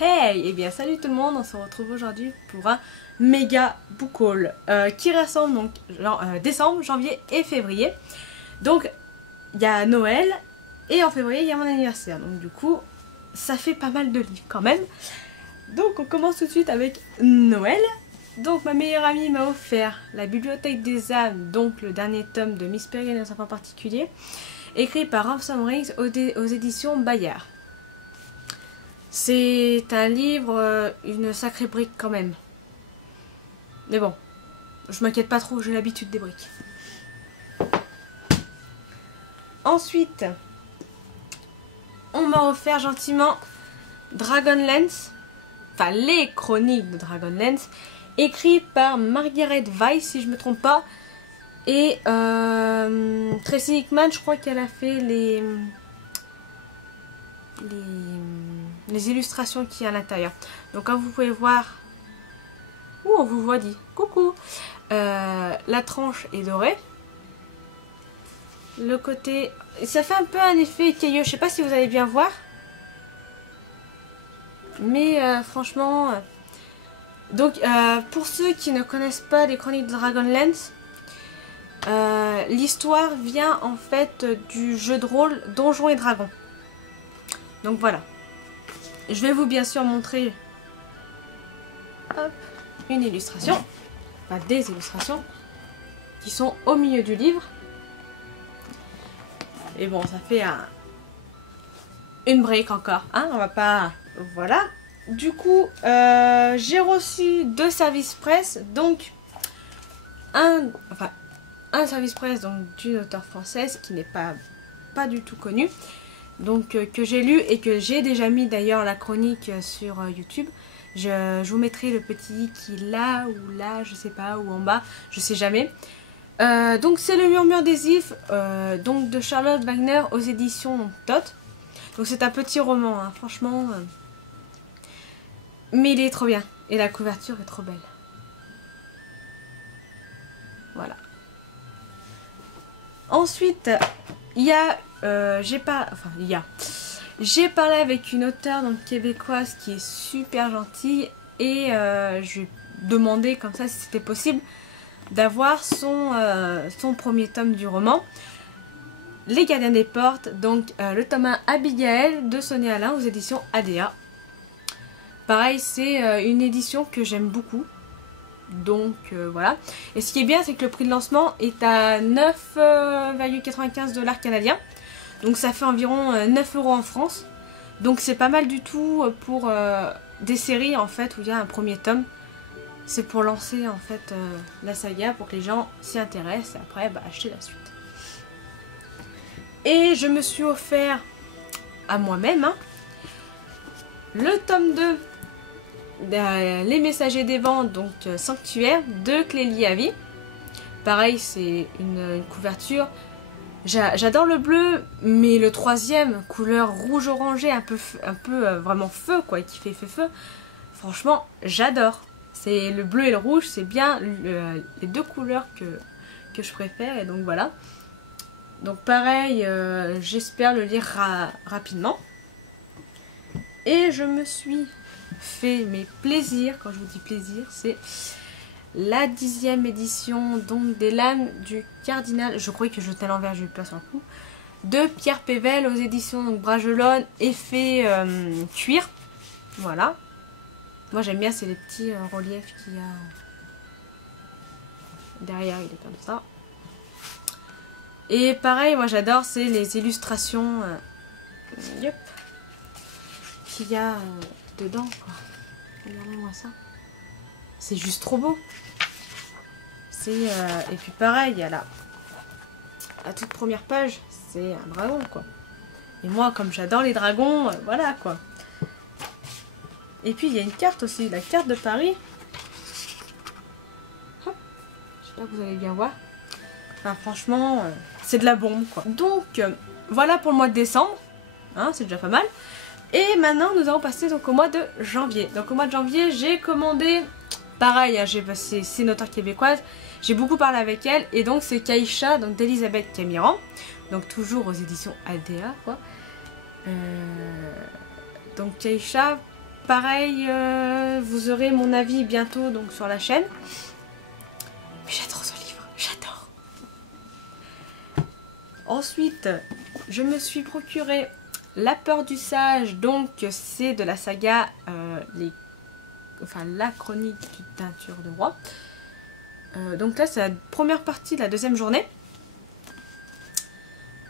Hey! Eh bien salut tout le monde, on se retrouve aujourd'hui pour un méga book haul qui rassemble donc décembre, janvier et février. Donc il y a Noël et en février il y a mon anniversaire. Donc du coup ça fait pas mal de livres quand même. Donc on commence tout de suite avec Noël. Donc ma meilleure amie m'a offert La Bibliothèque des âmes, donc le dernier tome de Miss Peregrine et un enfant particulier, écrit par Ransom Riggs aux éditions Bayard. C'est un livre, une sacrée brique quand même. Mais bon, je m'inquiète pas trop, j'ai l'habitude des briques. Ensuite, on m'a offert gentiment Dragonlance, enfin les chroniques de Dragonlance, écrit par Margaret Weiss si je me trompe pas. Et Tracy Hickman, je crois qu'elle a fait les illustrations qu'il y a à l'intérieur. Donc comme vous pouvez voir, on vous voit dit coucou, la tranche est dorée. Le côté, ça fait un peu un effet écailleux, je sais pas si vous allez bien voir. Mais franchement, donc pour ceux qui ne connaissent pas les chroniques de Dragonlance, l'histoire vient en fait du jeu de rôle Donjons et Dragons. Donc voilà. Je vais vous bien sûr montrer une illustration, enfin des illustrations qui sont au milieu du livre. Et bon, ça fait une brique encore, hein, on va pas... Voilà. Du coup, j'ai reçu 2 services presse, donc un service presse d'une auteure française qui n'est pas du tout connue, donc que j'ai lu et que j'ai déjà mis d'ailleurs la chronique sur YouTube. Je vous mettrai le petit qui est là ou là, je sais pas, ou en bas, je sais jamais. Donc c'est Le Murmure des Ifs, donc de Charlotte Wagner aux éditions Tot. Donc c'est un petit roman, hein, franchement, mais il est trop bien et la couverture est trop belle. Voilà. Ensuite, il y a, j'ai parlé avec une auteure donc québécoise qui est super gentille et je lui ai demandé comme ça si c'était possible d'avoir son premier tome du roman, Les Gardiens des Portes, donc le tome 1 Abigail de Sonia Alain aux éditions ADA. Pareil, c'est une édition que j'aime beaucoup. Donc voilà. Et ce qui est bien, c'est que le prix de lancement est à 9,95 $ canadiens. Donc ça fait environ 9 € en France. Donc c'est pas mal du tout pour des séries en fait où il y a un premier tome. C'est pour lancer en fait la saga, pour que les gens s'y intéressent et après acheter la suite. Et je me suis offert à moi-même le tome 2 Les Messagers des Vents, donc Sanctuaire de Clélie Avy. Pareil, c'est une couverture. J'adore le bleu, mais le troisième, couleur rouge orangé, un peu vraiment feu quoi, qui fait feu. Franchement, j'adore. C'est le bleu et le rouge, c'est bien les 2 couleurs que je préfère et donc voilà. Donc pareil, j'espère le lire rapidement. Et je me suis fait mes plaisirs, quand je vous dis plaisir, c'est la 10e édition donc des Lames du Cardinal, je croyais que je jetais à l'envers, j'ai eu peur sur le coup, de Pierre Pével aux éditions donc Bragelonne, effet cuir, voilà. Moi j'aime bien, c'est les petits reliefs qu'il y a derrière, il est comme ça. Et pareil, moi j'adore, c'est les illustrations qu'il y a dedans, quoi. Regardez-moi ça. C'est juste trop beau. Et puis pareil, il y a la toute première page, c'est un dragon, quoi. Et moi, comme j'adore les dragons, voilà, quoi. Et puis il y a une carte aussi, la carte de Paris. Hop. J'espère que vous allez bien voir. Enfin, franchement, c'est de la bombe, quoi. Donc, voilà pour le mois de décembre. Hein, c'est déjà pas mal. Et maintenant, nous allons passer donc au mois de janvier. Donc, au mois de janvier, j'ai commandé... Pareil, hein, c'est une auteure québécoise. J'ai beaucoup parlé avec elle. Et donc, c'est Kaïcha, donc d'Elisabeth Camiran. Donc, toujours aux éditions ADA, quoi. Donc, Kaïcha... pareil, vous aurez mon avis bientôt donc sur la chaîne. Mais j'adore ce livre, j'adore. Ensuite, je me suis procuré La Peur du Sage, donc c'est de la saga la chronique du teinture de roi. Donc là, c'est la première partie de la deuxième journée.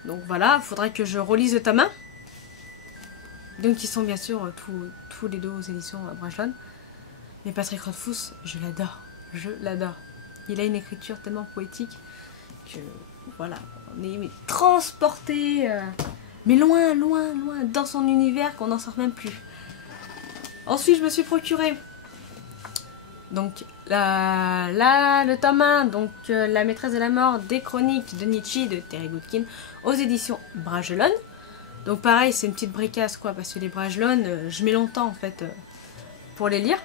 Donc voilà, il faudrait que je relise le tome 1. Donc ils sont bien sûr tous les deux aux éditions Brajlon. Mais Patrick Rothfuss, je l'adore, je l'adore. Il a une écriture tellement poétique que voilà, on est transporté, mais loin, loin, loin dans son univers qu'on n'en sort même plus. Ensuite, je me suis procuré donc le tome 1, donc La Maîtresse de la Mort, des chroniques de Nietzsche de Terry Goodkin aux éditions Brajlon. Donc pareil, c'est une petite bricasse quoi, parce que les Brajlon, je mets longtemps en fait pour les lire.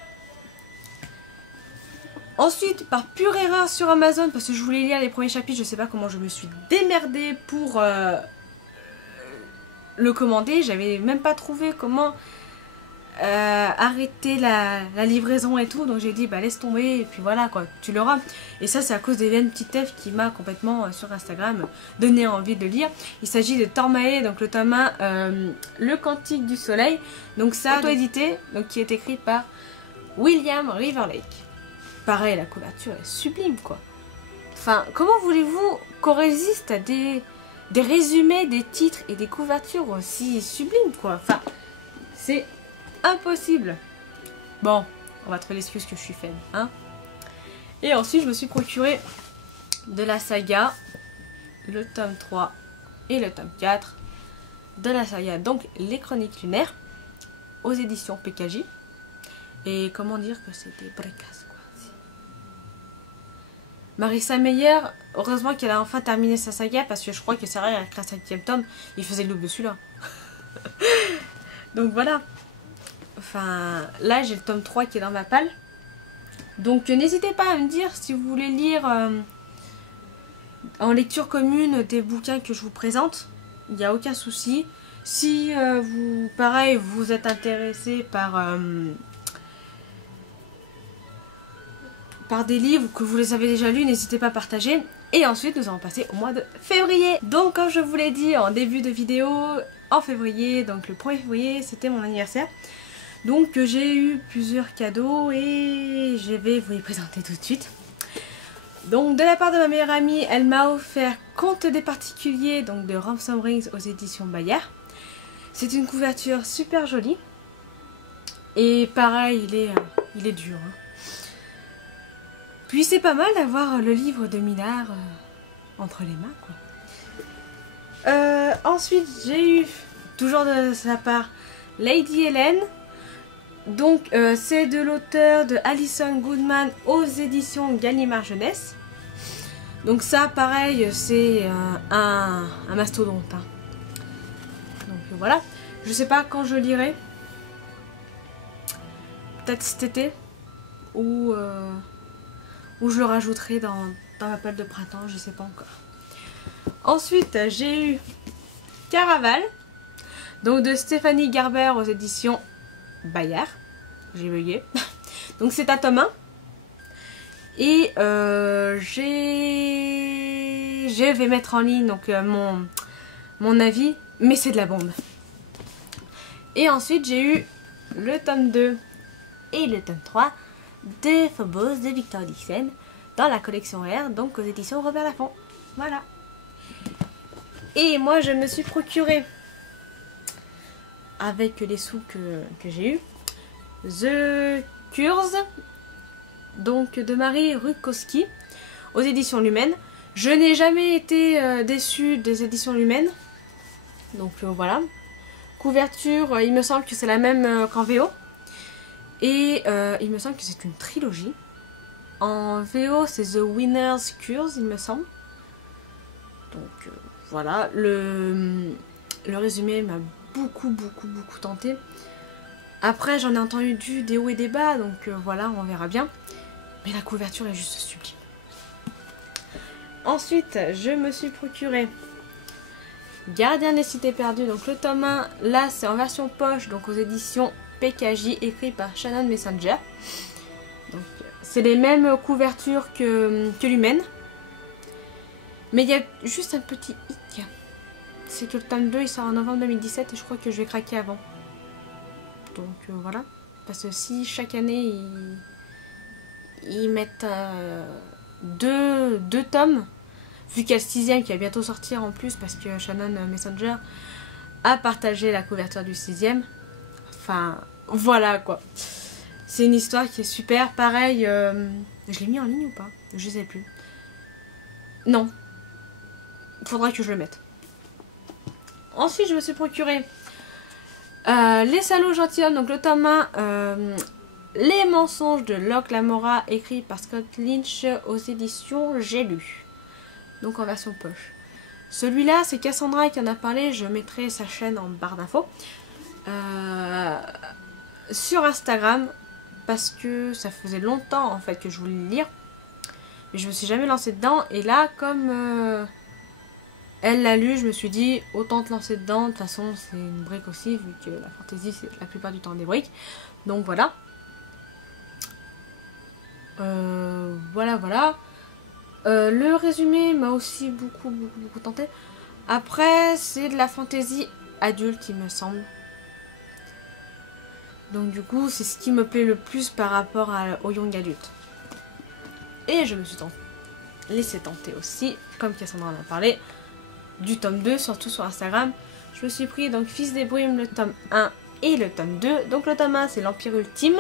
Ensuite, par pure erreur sur Amazon, parce que je voulais lire les premiers chapitres, je sais pas comment je me suis démerdée pour le commander. J'avais même pas trouvé comment arrêter la livraison et tout, donc j'ai dit bah laisse tomber et puis voilà quoi, tu l'auras. Et ça c'est à cause d'Hélène Petitef qui m'a complètement sur Instagram donné envie de lire. Il s'agit de Tormae, donc le tome 1, Le Cantique du Soleil, donc ça auto-édité, donc qui est écrit par William Riverlake. Pareil, la couverture est sublime quoi. Enfin, comment voulez-vous qu'on résiste à des résumés, des titres et des couvertures aussi sublimes quoi. Enfin, c'est impossible. Bon, on va trouver l'excuse que je suis faible, hein. Et ensuite, je me suis procuré de la saga, le tome 3 et le tome 4 de la saga, donc Les Chroniques Lunaires, aux éditions PKJ. Et comment dire que c'était bricasse, quoi. Marissa Meyer, heureusement qu'elle a enfin terminé sa saga, parce que je crois que c'est vrai, avec la 5e tome, il faisait le double de celui-là. Donc voilà. Enfin, là j'ai le tome 3 qui est dans ma palle. Donc n'hésitez pas à me dire si vous voulez lire en lecture commune des bouquins que je vous présente. Il n'y a aucun souci. Si vous, pareil, vous êtes intéressé par des livres que vous les avez déjà lus, n'hésitez pas à partager. Et ensuite nous allons passer au mois de février. Donc comme je vous l'ai dit en début de vidéo, en février, donc le 1er février, c'était mon anniversaire. Donc j'ai eu plusieurs cadeaux et je vais vous les présenter tout de suite. Donc de la part de ma meilleure amie, elle m'a offert Contes des particuliers, donc de Ransom Rings aux éditions Bayard. C'est une couverture super jolie. Et pareil, il est dur. Hein. Puis c'est pas mal d'avoir le livre de Minard entre les mains, quoi. Ensuite j'ai eu, toujours de sa part, Lady Helen. Donc c'est de l'auteur de Alison Goodman aux éditions Gallimard Jeunesse. Donc ça pareil c'est un mastodonte. Hein. Donc voilà. Je sais pas quand je lirai. Peut-être cet été. Ou je le rajouterai dans ma palle de printemps. Je sais pas encore. Ensuite j'ai eu Caraval. Donc de Stéphanie Garber aux éditions Bayard. J'ai bugué. Donc c'est un tome 1. Et je vais mettre en ligne donc mon avis. Mais c'est de la bombe. Et ensuite j'ai eu le tome 2 et le tome 3 de Phobos de Victor Dixon dans la collection R, donc aux éditions Robert Laffont. Voilà. Et moi je me suis procuré, avec les sous que j'ai eu, The Curse, donc de Marie Rutkowski aux éditions Lumen. Je n'ai jamais été déçue des éditions Lumen. Donc voilà. Couverture, il me semble que c'est la même qu'en VO. Et il me semble que c'est une trilogie. En VO, c'est The Winner's Curse, il me semble. Donc voilà. Le résumé m'a beaucoup tenté. Après, j'en ai entendu des hauts et des bas, donc voilà, on verra bien. Mais la couverture est juste sublime. Ensuite, je me suis procuré Gardien des cités perdues, donc le tome 1, là c'est en version poche, donc aux éditions PKJ écrit par Shannon Messenger. Donc c'est les mêmes couvertures que l'humaine. Mais il y a juste un petit hic. C'est que le tome 2 il sort en novembre 2017 et je crois que je vais craquer avant. Donc voilà. Parce que si chaque année ils mettent deux tomes, vu qu'il y a le 6ème qui va bientôt sortir en plus parce que Shannon Messenger a partagé la couverture du 6ème. Enfin voilà quoi. C'est une histoire qui est super. Pareil, je l'ai mis en ligne ou pas? Je sais plus. Non. Faudra que je le mette. Ensuite je me suis procuré Les Salauds Gentilshommes, donc le tome 1, Les Mensonges de Locke Lamora, écrit par Scott Lynch aux éditions J'ai lu. Donc en version poche. Celui-là, c'est Cassandra qui en a parlé, je mettrai sa chaîne en barre d'infos. Sur Instagram, parce que ça faisait longtemps en fait que je voulais le lire. Mais je me suis jamais lancée dedans. Et là, comme elle l'a lu, je me suis dit, autant te lancer dedans. De toute façon, c'est une brique aussi, vu que la fantasy, c'est la plupart du temps des briques. Donc voilà. Voilà. Le résumé m'a aussi beaucoup tenté. Après, c'est de la fantasy adulte, il me semble. Donc du coup, c'est ce qui me plaît le plus par rapport au young adulte. Et je me suis laissé tenter aussi, comme Cassandra en a parlé, du tome 2, surtout sur Instagram. Je me suis pris donc Fils des Brumes, le tome 1 et le tome 2. Donc le tome 1, c'est l'Empire Ultime.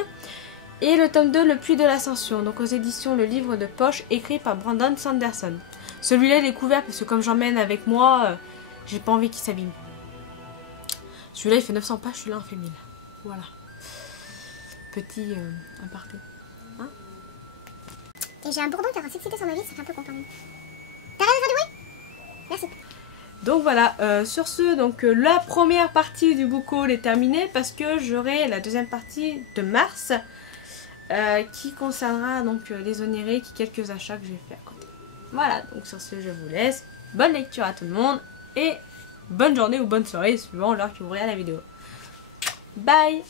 Et le tome 2, Le Puits de l'Ascension. Donc aux éditions Le Livre de Poche, écrit par Brandon Sanderson. Celui-là, il est couvert parce que comme j'emmène avec moi, j'ai pas envie qu'il s'abîme. Celui-là, il fait 900 pages, celui-là en fait 1000. Voilà. Petit aparté. Hein? Et j'ai un bourdon qui a s'excité sur ma vie, ça fait un peu content. T'arrêtes de faire du bruit? Merci. Donc voilà, sur ce, donc la première partie du book haul est terminée parce que j'aurai la deuxième partie de mars qui concernera donc les oniriques et quelques achats que j'ai fait à côté. Voilà, donc sur ce, je vous laisse. Bonne lecture à tout le monde et bonne journée ou bonne soirée suivant l'heure que vous verrez la vidéo. Bye!